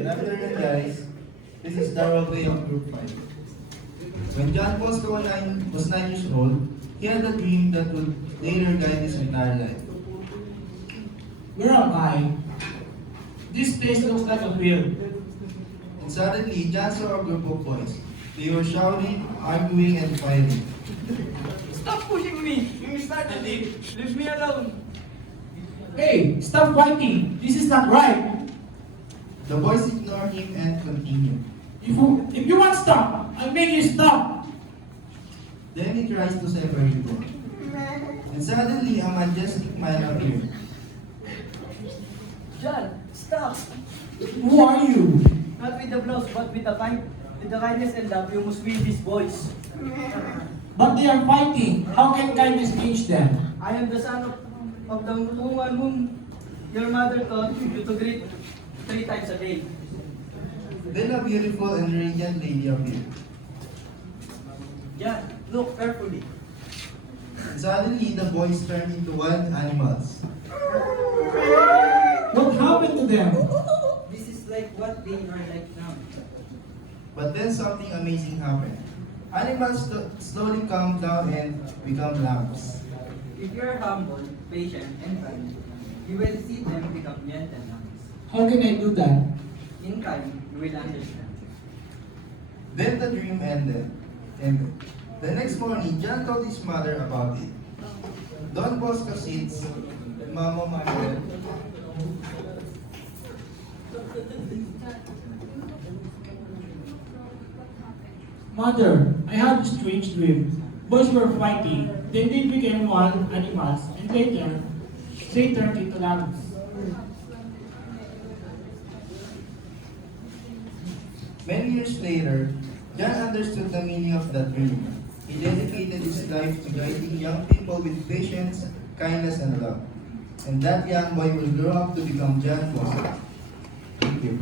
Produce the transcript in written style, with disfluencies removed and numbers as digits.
Good afternoon, guys. This is Darrell Bay of Group 5. When John Bosco was 9 years old, he had a dream that would later guide his entire life. Where am I? This place looks like a field. And suddenly, John saw a group of boys. They were shouting, arguing, and fighting. Stop pushing me! You started it! Leave me alone! Hey, stop fighting! This is not right! The boys ignored him and continued. If you want to stop, I'll make you stop! Then he tries to separate them. And suddenly, a majestic man appeared. John, stop! Who are you? Not with the blows, but with the kindness and love, you must win these boys. But they are fighting. How can kindness change them? I am the son of the woman whom your mother taught you to greet 3 times a day. Then a beautiful and radiant lady appeared. John, look carefully. And suddenly, the boys turned into wild animals. What happened to them? This is like what they are like now. But then something amazing happened. Animals slowly calm down and become lambs. If you are humble, patient, and kind, you will see them become gentle lambs. How can I do that? In time, you will understand. Then the dream ended. The next morning, John told his mother about it. Don Bosco sits, Mama Margaret. Mother, I had a strange dream. Boys were fighting, then they became wild animals, and later, they turned into lambs. Many years later, John understood the meaning of that dream. He dedicated his life to guiding young people with patience, kindness, and love. And that young boy will grow up to become John Bosco. Thank you.